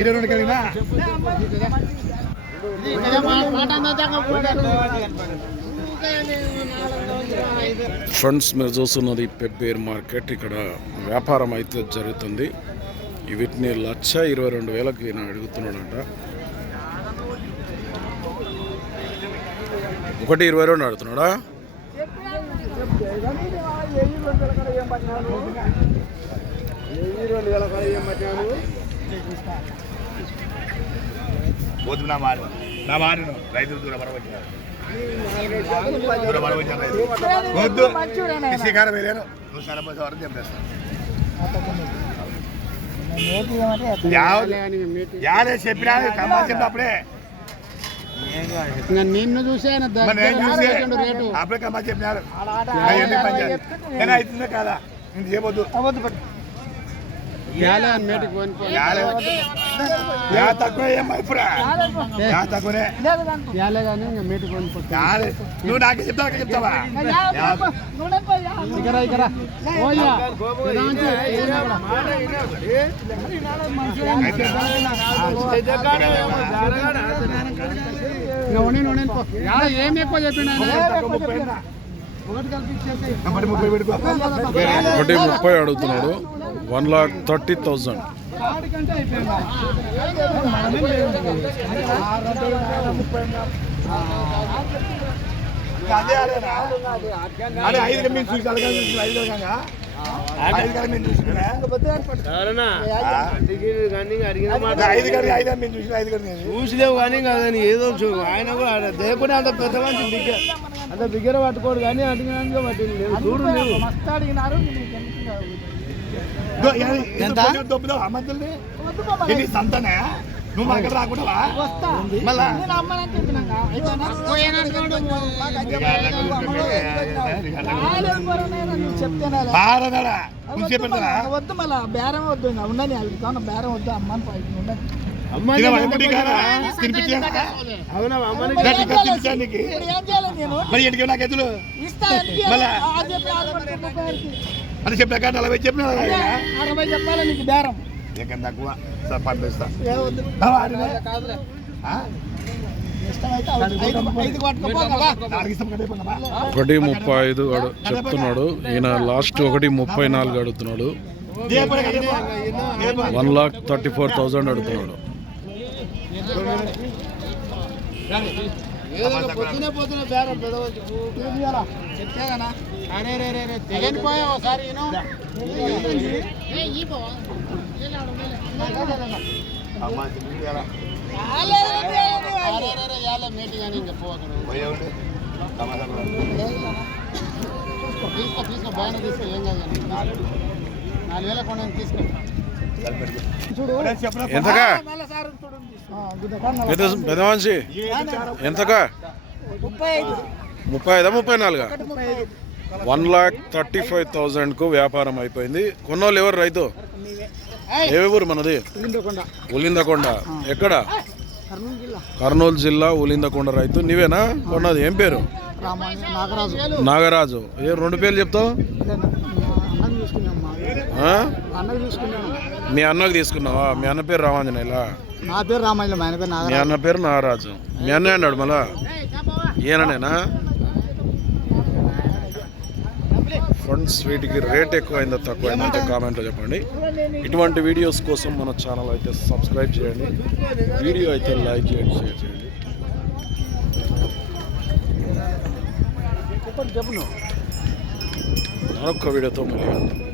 ఇరవై రెండు కలిగినా ఫ్రెండ్స్ మీరు చూస్తున్నది పెబ్బేర్ మార్కెట్. ఇక్కడ వ్యాపారం అయితే జరుగుతుంది. వీటిని లక్ష ఇరవై రెండు వేలకి నేను అడుగుతున్నాడంట. ఒకటి ఇరవై రెండు అడుగుతున్నాడా? పోతు నా మారు. నా మారును రైతులు దూరం పడవచ్చారు దూరం పడవచ్చారు రైతులు. వద్దు శ్రీకారం వేలేను నువ్వు సరపతి వరకు చెప్పేస్తాను చెప్పినా కమ్మా చెప్పినప్పుడే నిన్ను చూసే ఆయన మరి నేను చూసి దగ్గర రేటు. అప్పుడే కమ్మా చెప్పినారు. అవుతుందే కదా? చేయబోద్దు నువ్వు నాకే చెప్తావా చెప్తావా ఇక్కడ ఇక్కడ ఏం ఎక్కువ పెట్టుకో ఒకటి ముప్పై అడుగుతున్నాడు వన్ లాక్ థర్టీ థౌజండ్? అదే ఐదు చూసి ఐదు చూసిలేవు కానీ కాదని ఏదో చూ- ఆయన కూడా దేకుండా అంత పెద్ద మంచి బిగ్గర అంత బిగ్గర పట్టుకోడు కానీ అడిగినాక పట్టింది. చూడు ఎంత ఇది సంతనే? నువ్వు మన దగ్గర రాకుండా మళ్ళా? బారదడా వద్దు మళ్ళా బేరం వద్దు ఇంకా. ఉండని అవి కావున బేరం వద్దు అమ్మని పైకి ఉండని మరి ఇంటికి నాకు ఎదురు ఇస్తా ఎందుకు మళ్ళా? ఆరు చెప్పి. అని చెప్పాక నలభై చెప్పిన అరవై చెప్పాలి నీకు బేరం? ఎక్కడ తక్కువ. సార్ పంపిస్తా. ఒకటి ముప్పై ఐదు చెప్తున్నాడు. ఈయన లాస్ట్ ఒకటి ముప్పై నాలుగు అడుగుతున్నాడు. One lakh thirty four thousand అడుగుతున్నాడు. పొద్దునే పొద్దునే బేరం పెదవచ్చు చెప్తే కదా అరే రే రే రే తెగనిపోయా ఒకసారి ఈయన. అమ్మా, తినిపించాలా? అరే రే రే యాల మేటి కానీ ఇంకా పోకరు పోయే ఉండు. తమాషా కూడా. తీసుకో తీసుకో బాగా తీసుకో ఏం కాదు కానీ నాలుగు వేల కొండ తీసుకో. చూడు చెప్పురా. పెద్ద పెద్ద మనిషి ఎంతకా? ముప్పై ఐదు. ముప్పై నాలుగా? వన్ లాక్ థర్టీ ఫైవ్ థౌజండ్కు వ్యాపారం అయిపోయింది. కొన్నోళ్ళు ఎవరు రైతు? ఏ ఊరు మనది? ఉలిందకొండ. ఎక్కడ? కర్నూలు జిల్లా. ఉలిందకొండ రైతు. నీవేనా? కొన్నది ఏం పేరు? నాగరాజు. ఏ రెండు పేర్లు చెప్తావు? మా అన్నకి తీసుకున్నావా? మీ అన్న పేరు రామాంజనేయులా నా పేరు రామాయణం ఆయన పేరు మీ నాగరాజు అన్న పేరు నాగరాజు. మీ అన్నయ్య అన్నాడు మళ్ళా? ఈయననేనా? ఫ్రెండ్స్ వీటికి రేట్ ఎక్కువైందా తక్కువైందంటే కామెంట్లో చెప్పండి. ఇటువంటి వీడియోస్ కోసం మన ఛానల్ అయితే సబ్స్క్రైబ్ చేయండి. వీడియో అయితే లైక్ చేయండి షేర్ చేయండి. మరొక వీడియోతో మళ్ళీ కలుద్దాం.